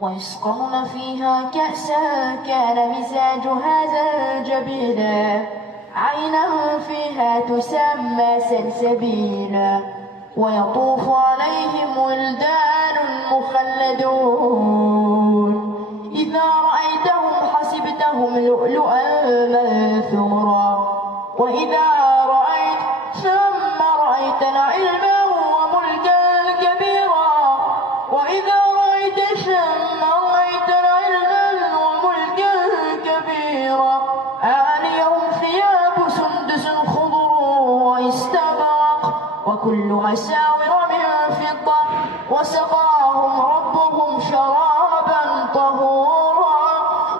ويسقون فيها كأسا كان مزاجها زنجبيلا عينا فيها تسمى سلسبيلا ويطوف عليهم ولدان مخلدون إذا رأيتهم حسبتهم لؤلؤا منثورا وإذا رأيت ثم رأيت نعيما وملكا كبيرا وإذا رأيت ثم رأيت نعيما وملكا كبيرا عاليهم ثياب سندس خضر واستبرق وكل أساور من فضة وسقاهم